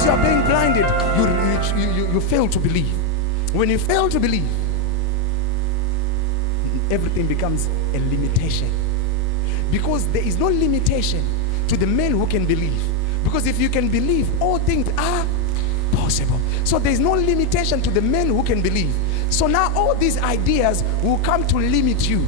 As you are being blinded, you fail to believe. When you fail to believe, everything becomes a limitation. Because there is no limitation to the men who can believe. Because if you can believe, all things are possible. So there is no limitation to the men who can believe. So now all these ideas will come to limit you.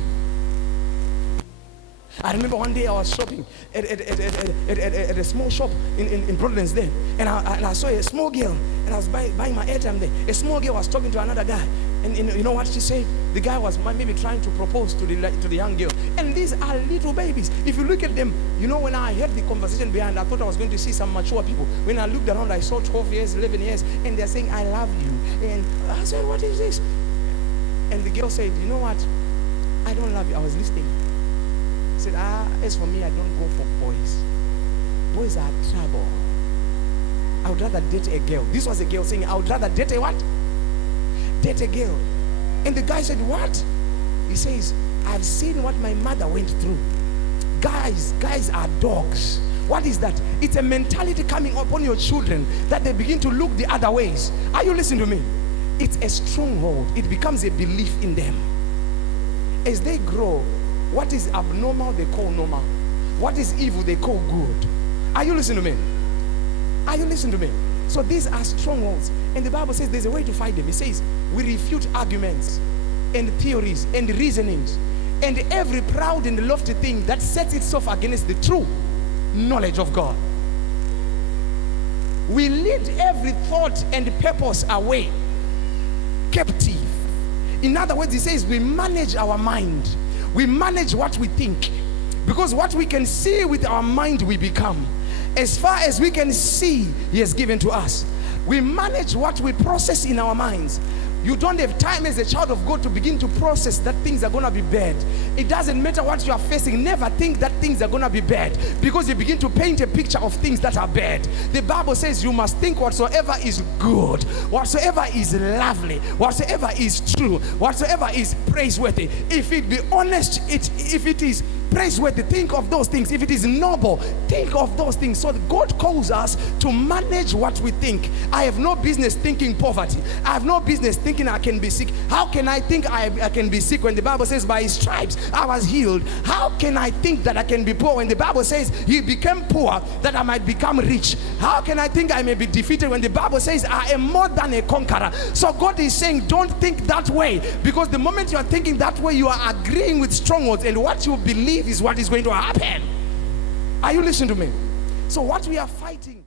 I remember one day I was shopping at a small shop in Providence there, and I saw a small girl, and I was buying my airtime there. A small girl was talking to another guy, and you know what she said? The guy was maybe trying to propose to the young girl, and these are little babies. If you look at them, you know, when I heard the conversation behind, I thought I was going to see some mature people. When I looked around, I saw 12 years, 11 years, and they're saying, "I love you." And I said, "What is this?" And the girl said, "You know what? I don't love you." I was listening. Said, as for me, I don't go for boys. Boys are trouble. I would rather date a girl. This was a girl saying, I would rather date a what? Date a girl. And the guy said, what? He says, I've seen what my mother went through. Guys are dogs. What is that? It's a mentality coming upon your children that they begin to look the other ways. Are you listening to me? It's a stronghold. It becomes a belief in them. As they grow, what is abnormal, they call normal. What is evil, they call good. Are you listening to me? Are you listening to me? So these are strongholds. And the Bible says there's a way to fight them. It says, we refute arguments and theories and reasonings and every proud and lofty thing that sets itself against the true knowledge of God. We lead every thought and purpose away captive. In other words, he says we manage our mind. We manage what we think, because what we can see with our mind we become. As far as we can see, he has given to us. We manage what we process in our minds. You don't have time as a child of God to begin to process that things are going to be bad. It doesn't matter what you are facing. Never think that things are going to be bad, because you begin to paint a picture of things that are bad. The Bible says you must think whatsoever is good, whatsoever is lovely, whatsoever is true, whatsoever is praiseworthy. If it be honest, if it is praiseworthy, think of those things. If it is noble, think of those things. So God calls us to manage what we think. I have no business thinking poverty. I have no business thinking I can be sick. How can I think I can be sick when the Bible says by his stripes I was healed? How can I think that I can be poor when the Bible says he became poor that I might become rich? How can I think I may be defeated when the Bible says I am more than a conqueror? So God is saying don't think that way, because the moment you are thinking that way, you are agreeing with strongholds, and what you believe is what is going to happen. Are you listening to me? So what we are fighting